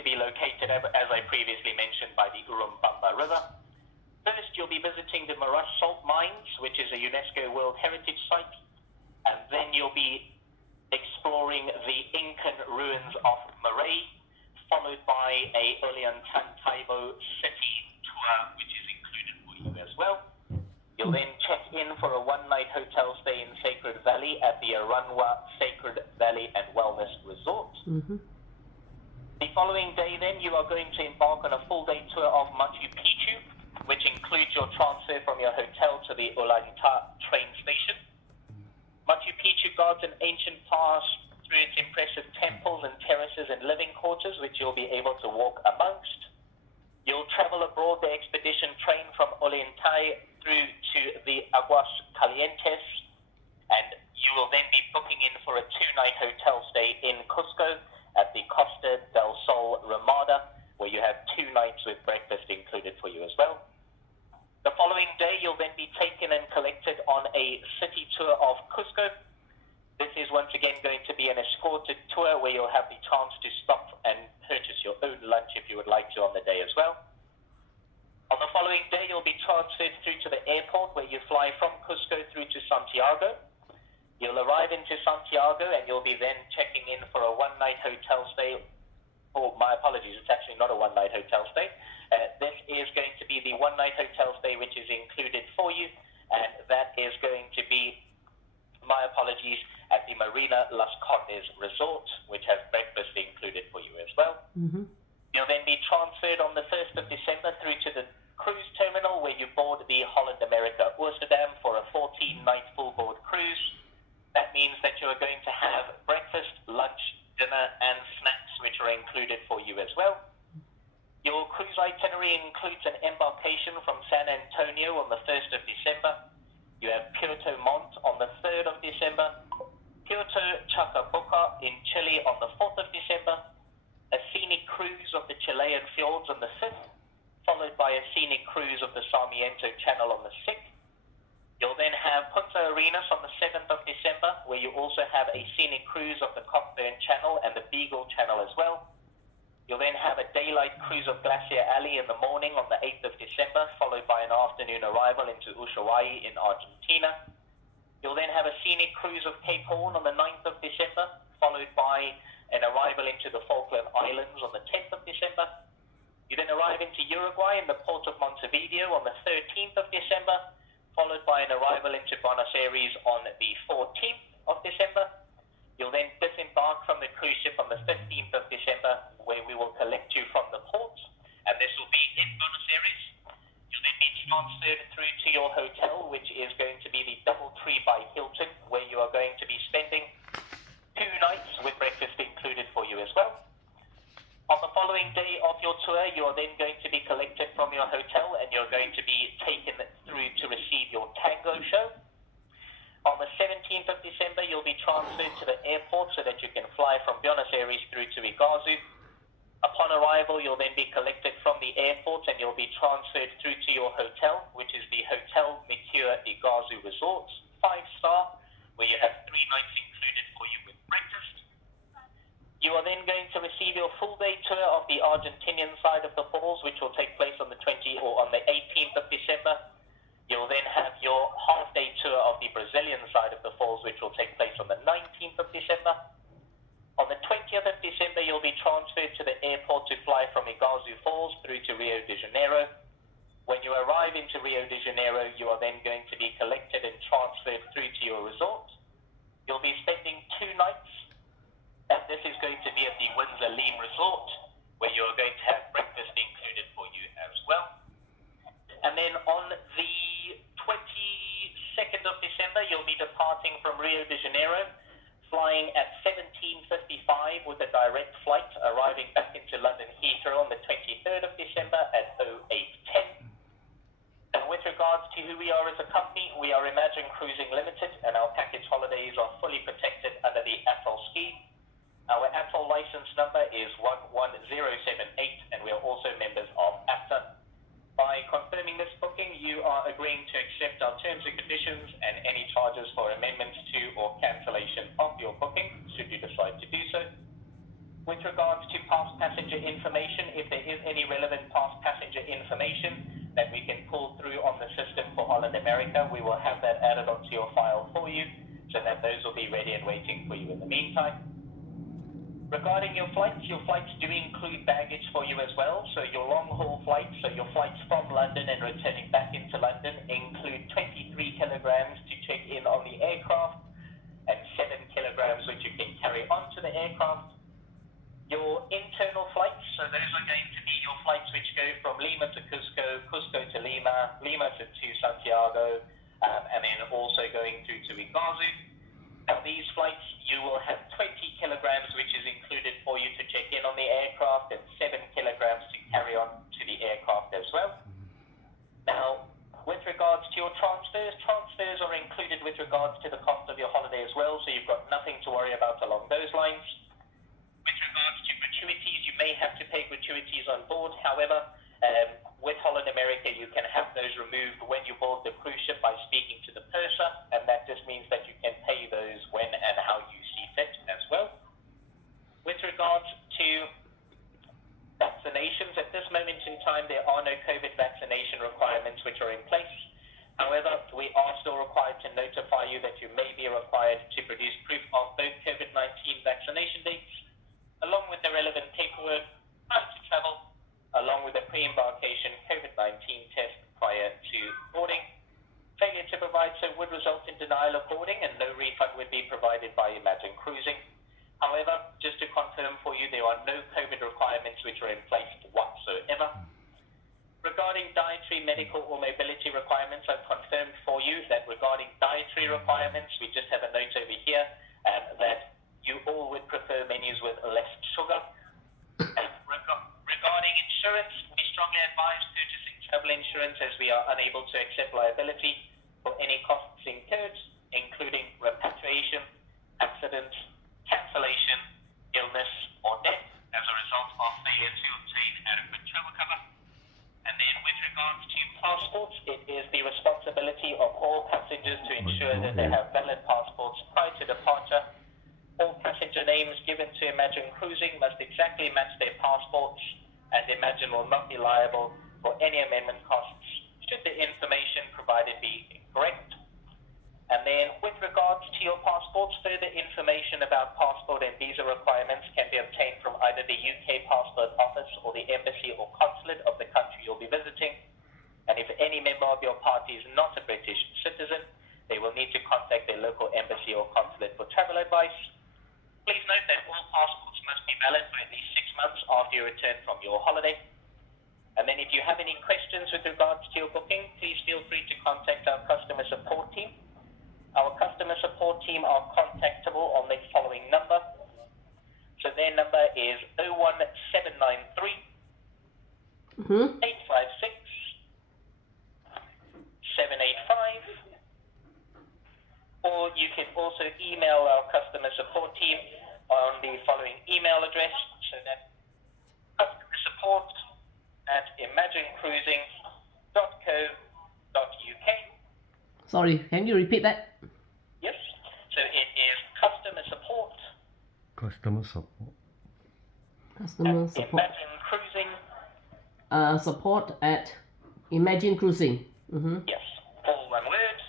to be located, as I previously mentioned, by the Urumbamba River. First, you'll be visiting the Marash Salt Mines, which is a UNESCO World Heritage Site, and then you'll be exploring the Incan ruins of Marais, followed by a Ollantaytambo city tour, which is included for you as well. You'll then check in for a one-night hotel stay in Sacred Valley at the Aranwa Sacred Valley and Wellness Resort. The following day then, you are going to embark on a full-day tour of Machu Picchu, which includes your transfer from your hotel to the Ollanta train station. Machu Picchu guards an ancient past through its impressive temples and terraces and living quarters, which you'll be able to walk amongst. You'll travel aboard the expedition train from Ollantay through to the Aguas Calientes, and you will then be booking in for a two-night hotel stay in Cusco at the Costa del Sol Ramada, where you have 2 nights with breakfast included for you as well. The following day, you'll then be taken and collected on a city tour of Cusco. This is once again going to be an escorted tour where you'll have the chance to stop and purchase your own lunch if you would like to on the day as well. On the following day, you'll be transferred through to the airport where you fly from Cusco through to Santiago. You'll arrive into Santiago and you'll be then checking in for a one-night hotel stay. Oh, my apologies, it's actually not a one-night hotel stay. This is going to be the one-night hotel stay which is included for you, and that is going to be, my apologies, at the Marina Las Condes Resort, which has breakfast included for you as well. You'll then be transferred on the 1st of December through to the cruise terminal where you board the Holland America Amsterdam for a 14-night full-board cruise. That means that you are going to have breakfast, lunch, dinner, and snacks, which are included for you as well. Your cruise itinerary includes an embarkation from San Antonio on the 1st of December. You have Puerto Montt on the 3rd of December, Puerto Chacabuco in Chile on the 4th of December, a scenic cruise of the Chilean fjords on the 5th, followed by a scenic cruise of the Sarmiento Channel on the 6th. You'll then have Punta Arenas on the 7th of December, where you also have a scenic cruise of the Cockburn Channel and the Beagle Channel as well. You'll then have a daylight cruise of Glacier Alley in the morning on the 8th of December, followed by an afternoon arrival into Ushuaia in Argentina. You'll then have a scenic cruise of Cape Horn on the 9th of December, followed by an arrival into the Falkland Islands on the 10th of December. You then arrive into Uruguay in the port of Montevideo on the 13th of December, followed by an arrival into Buenos Aires on the 14th of December. You'll then disembark from the cruise ship on the 15th of December, where we will collect you from the port, and this will be in Buenos Aires. You'll then be transferred through to your hotel, which is going to be the DoubleTree by Hilton, where you are going to be spending 2 nights with breakfast included for you as well. On the following day of your tour, you are then going to be collected from your hotel and you're going to be taken through to receive your tango show. On the 17th of December, you'll be transferred to the airport so that you can fly from Buenos Aires through to Iguazu. Upon arrival, you'll then be collected from the airport and you'll be transferred through to your hotel, which is the Hotel Mercure Iguazu Resort, 5-star, where you have 3 nights included for you with breakfast. You are then going to receive your full-day tour of the Argentinian side of the falls, which will take place on the 18th of December. You'll then have your half-day tour of the Brazilian side of the falls, which will take place on the 19th of December. On the 20th of December, you'll be transferred to the airport to fly from Iguazu Falls through to Rio de Janeiro. When you arrive into Rio de Janeiro, you are then going to be collected and transferred through to your resort. You'll be spending 2 nights, and this is going to be at the Windsor Leam Resort, where you are going to have breakfast included for you as well. And then on the 22nd of December, you'll be departing from Rio de Janeiro, flying at 17:55 with a direct flight, arriving back into London Heathrow on the 23rd of December at 08:10. And with regards to who we are as a company, we are Imagine Cruising Limited, and our package holidays are fully protected under the ATOL scheme. Our ATOL license number is 11078, and we are also members of APTA. By confirming this booking, you are agreeing to accept our terms and conditions and any charges for amendments to or cancellation of your booking, should you decide to do so. With regards to past passenger information, if there is any relevant past passenger information that we can pull through on the system for Holland America, we will have that added onto your file for you so that those will be ready and waiting for you in the meantime. Regarding your flights do include baggage for you as well. So your long-haul flights, so your flights from London and returning back into London include 23 kilograms to check in on the aircraft and 7 kilograms which you can carry onto the aircraft. Your internal flights, so those are going to be your flights which go from Lima to Cusco, Cusco to Lima, Lima to Santiago, and then also going through to Iguazu. Now these flights, you will have 20 kilograms which is included for you to check in on the aircraft and 7 kilograms to carry on to the aircraft as well. Now, with regards to your transfers are included with regards to the cost of your holiday as well, so you've got nothing to worry about along those lines. With regards to gratuities, you may have to pay gratuities on board. However, with Holland America, you can have those removed when you board the cruise ship by speaking to the purser, and that just means that you can pay those when and how you see fit as well. With regards to vaccinations, at this moment in time, there are no COVID vaccination requirements which are in place. However, we are still required to notify you that you may be required to produce proof of both COVID-19 vaccination dates, along with the relevant paperwork prior to travel, along with a pre-embarkation COVID-19 test prior to boarding. Failure to provide so would result in denial of boarding and no refund would be provided by Imagine Cruising. However, just to confirm for you, there are no COVID requirements which are in place whatsoever. Regarding dietary, medical or mobility requirements, I've confirmed for you that regarding dietary requirements, we just have a note over here that you all would prefer menus with less sugar. Regarding insurance, we strongly advise purchasing travel insurance as we are unable to accept liability for any costs incurred, including repatriation, accident, cancellation, illness, or death as a result of failure to obtain adequate travel cover. And then with regards to passports, it is the responsibility of all passengers to ensure that they have valid passports prior to departure. All passenger names given to Imagine Cruising must exactly match their passports, and Imagine will not be liable for any amendment costs should the information provided be incorrect. And then with regards to your passports, further information about passport and visa requirements can be obtained from either the UK Passport Office or the embassy or consulate of the country you'll be visiting. And if any member of your party is not a British citizen, they will need to contact their local embassy or consulate for travel advice. Please note that all passports must be valid for at least 6 months after you return from your holiday. And then if you have any questions with regards to your booking, please feel free to contact our customer support team. Our customer support team are contactable on the following number. So their number is 01793 856 785. Or you can also email our customer support team on the following email address. So that's customersupport@imaginecruising.co.uk. Sorry, can you repeat that? Yes. So it is customer support. Customer support. Customer support. Imagine Cruising. Support at Imagine Cruising. Yes. All one word.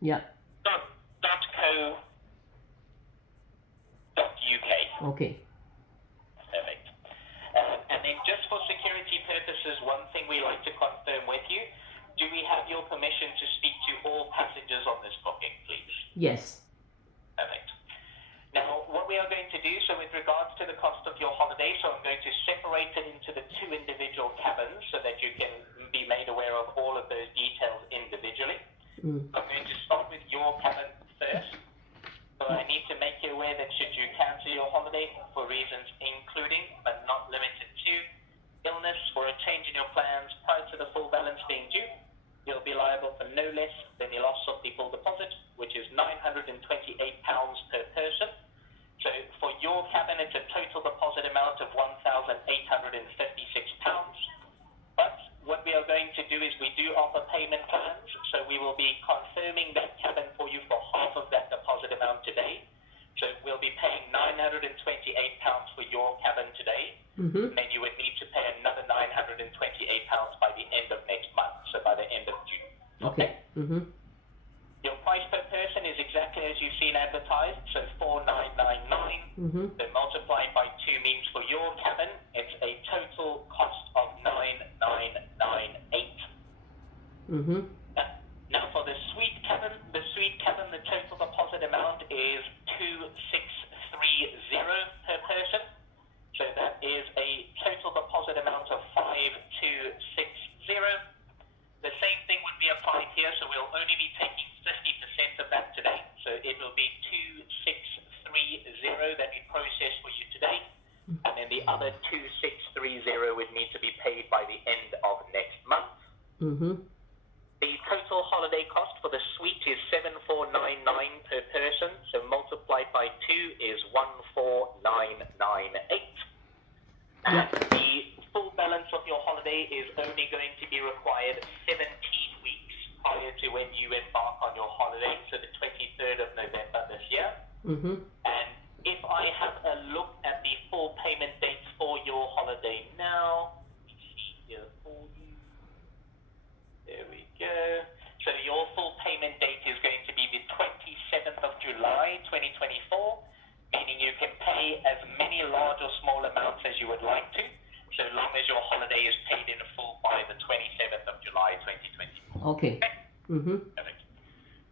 Yeah. .co.uk. Okay. Perfect. And then just for security purposes, one thing we like to confirm with you, do we have your permission to speak to all passengers on this booking, please? Yes. Perfect. Now, what we are going to do, so with regards to the cost of your holiday, so I'm going to separate it into the 2 individual cabins so that you can be made aware of all of those details individually. I'm going to start with your cabin first. So I need to make you aware that should you cancel your holiday for reasons including, but not limited to, illness or a change in your plans prior to the full balance being due, you'll be liable for no less than the loss of the full deposit, which is £928 per person. So for your cabin, it's a total deposit today, Mm-hmm. then you would need to pay another £928 by the end of next month, so by the end of June. Okay. Mm-hmm. Your price per person is exactly as you've seen advertised, so 4,999. Mm-hmm. So multiplied by 2 means for your cabin, it's a total cost of 9,998. Mm-hmm. Now for the suite cabin, the total deposit amount is 2,630 per person. So that is a total deposit amount of 5,260. The same thing would be applied here, so we'll only be taking 50% of that today. So it will be 2,630 that we process for you today, and then the other 2,630 would need to be paid by the end of next month. Mm-hmm. The total holiday cost for the suite is 7,499 per person, so multiplied by 2 is 1,499.8. And the full balance of your holiday is only going to be required 17 weeks prior to when you embark on your holiday, so the 23rd of November this year. Mm-hmm. And if I have a look at the full payment dates for your holiday now, let me see here for you. There we go. So your full payment date is going to be the 27th of July, 2024, meaning you can pay as many large or small amounts as you would like to, so long as your holiday is paid in full by the 27th of July, 2024. Okay. Mm-hmm. Perfect.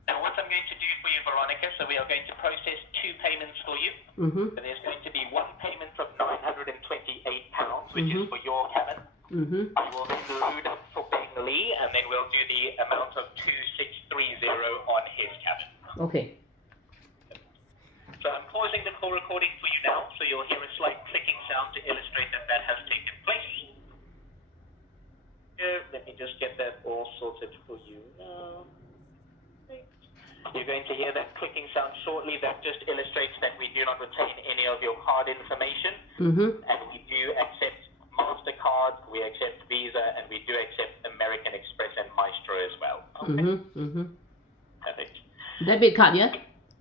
Now what I'm going to do for you, Veronica, so we are going to process 2 payments for you. Mm-hmm. So there's going to be one payment of £928, which is for your cabin. Mm-hmm. I will then load up for Ben Lee, and then we'll do the amount of 2,630 on his cabin. Okay. So I'm pausing the call recording for you now, so you'll hear a slight clicking sound to illustrate that that has taken place. Let me just get that all sorted for you now. You're going to hear that clicking sound shortly. That just illustrates that we do not retain any of your card information, Mm-hmm. and we do accept MasterCard, we accept Visa, and we do accept American Express and Maestro as well. Okay. Mm-hmm. Mm-hmm. Perfect. Debit card, yeah?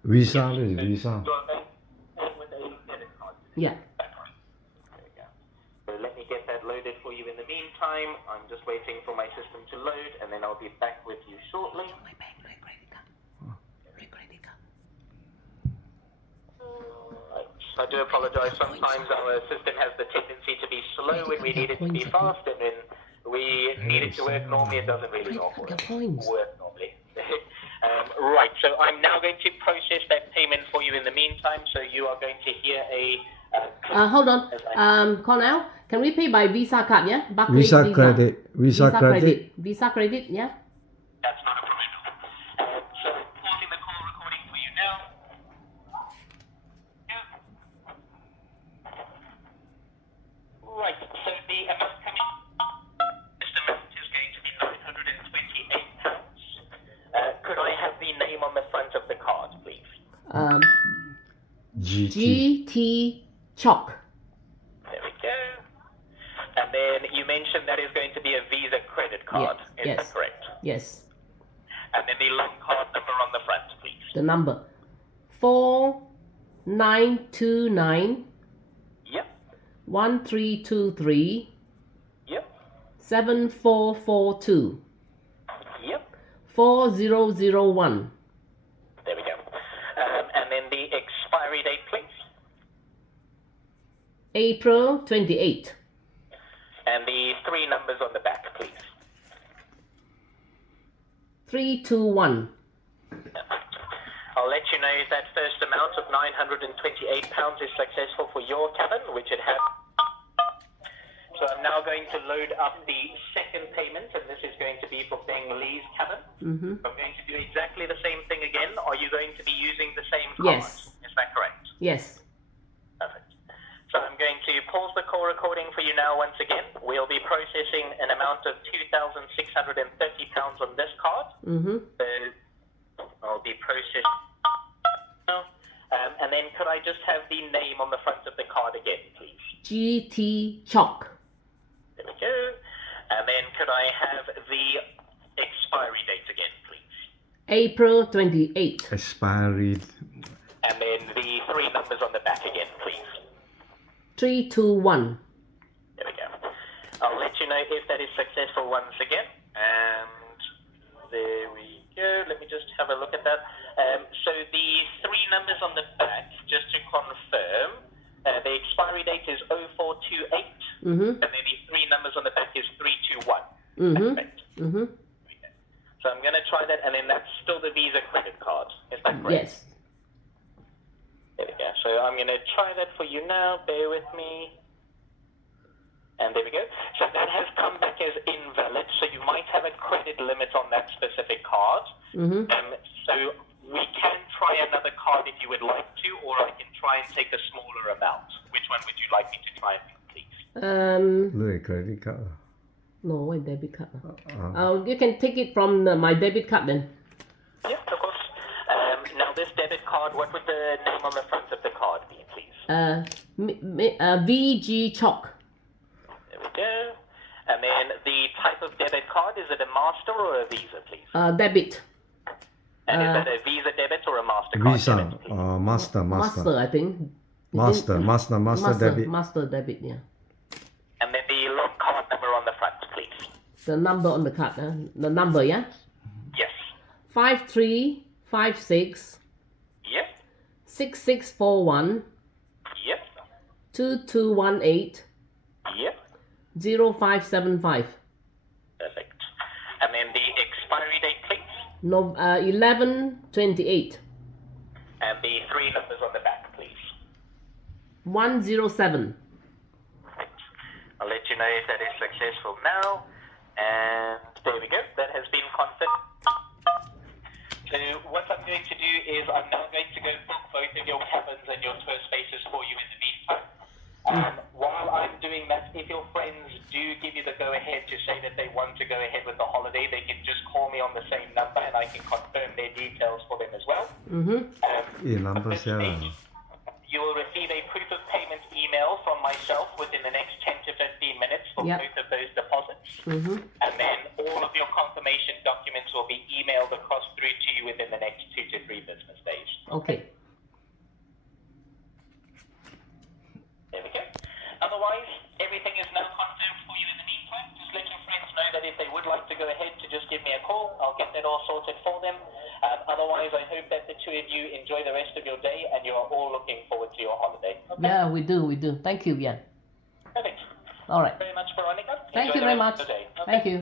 Visa 咧 Visa You're paying with a debit card. Yeah. There we go. So let me get that loaded for you in the meantime. I'm just waiting for my system to load, and then I'll be back with you shortly. I do apologize. Sometimes our system has the tendency to be slow when we need it to be fast, and when we need it to work normally, it doesn't really work normally. Right, so I'm now going to process that payment for you in the meantime, so you are going to hear a... Hold on. Cornell, can we pay by Visa card, yeah? Barclays Visa credit Visa credit Visa credit, yeah? That's not a problem. So pausing the call recording for you now. Right, so the amount coming, this amount is going to be £928. Could I have the name on the front of the card, please? GT GT Chalk. There we go. And then you mentioned that is going to be a Visa credit card. Is Yes. that correct? Yes. And then the long card number on the front, please. The number 4929 Yep. 1323 Yep. 7442 Yep. 4001. There we go. And then the expiry date, please. April 28. And the 3 numbers on the back, please. 321. I'll let you know if that first amount of £928 is successful for your cabin, which it has. So I'm now going to load up the second payment, and this is going to be for Beng Lee's cabin. Mm-hmm. I'm going to do exactly the same thing again. Are you going to be using the same card? Yes. Is that correct? Yes. Perfect. So I'm going to pause the call recording for you now once again. We'll be processing an amount of £2,630 on this card. Mm-hmm. So I'll be processing now. And then could I just have the name on the front of the card again, please? GT Chalk. There we go. And then could I have the expiry date again, please? April 28. expiry And then the 3 numbers on the back again, please. 321. There we go. I'll let you know if that is successful once again. And there we go. Let me just have a look at that. So the three numbers on the back, just to confirm, the expiry date is 0428, Mm-hmm. and then the three numbers on the back is 321. Mm-hmm. Perfect. Mm-hmm. So I'm going to try that, and then that's still the Visa credit card. Is that correct? Yes. There we go. So I'm going to try that for you now. Bear with me. And there we go. So that has come back as invalid. So you might have a credit limit on that specific card. Mm-hmm. So we can try another card if you would like to, or I can try and take a smaller amount. Which one would you like me to try, please? ด้วย credit card No, why debit card? อ่า You can take it from my debit card then. Yes, of course. Now this debit card, what would the name on the front of the card be, please? VG Chalk. There we go. And then the type of debit card, is it a Master or a Visa, please? Debit. And is that a Visa debit or a MasterCard Visa debit, please? Master I think. Master debit Master debit, yeah. And then the long card number on the front, please. The number on the card, the number, yeah? Yes. 5356 Yep. 6641 Yep. 2218 Yep. 0575. Perfect. And then the expiry date, please. 1128 And the three numbers on the back, please. 107. I'll let you know if that is successful now. And there we go. That has been confirmed. So what I'm going to do is I'm now going to go book both of your cabins and your tour spaces for you in the meantime. While I'm doing that, if your friends do give you the go-ahead to say that they want to go ahead with the holiday, they can just call me on the same number and I can confirm their details for them as well. Mm-hmm. อี number เสีย You will receive a proof of payment email from myself within the next 10 to 15 minutes for Yep. both of those deposits. Mm-hmm. And then all of your confirmation documents will be emailed across through to you within the next 2 to 3 business days. Okay. There we go. Otherwise, everything is now confirmed for you in the meantime. Just let your friends know that if they would like to go ahead, to just give me a call. I'll get that all sorted for them. Otherwise, I hope that the two of you enjoy the rest of your day and you are all looking forward to your holiday. Okay? Yeah, we do. Thank you, Yan. Perfect. All right. Very much, Veronica. Thank Enjoy you the very rest much. of the day. Okay? Thank you.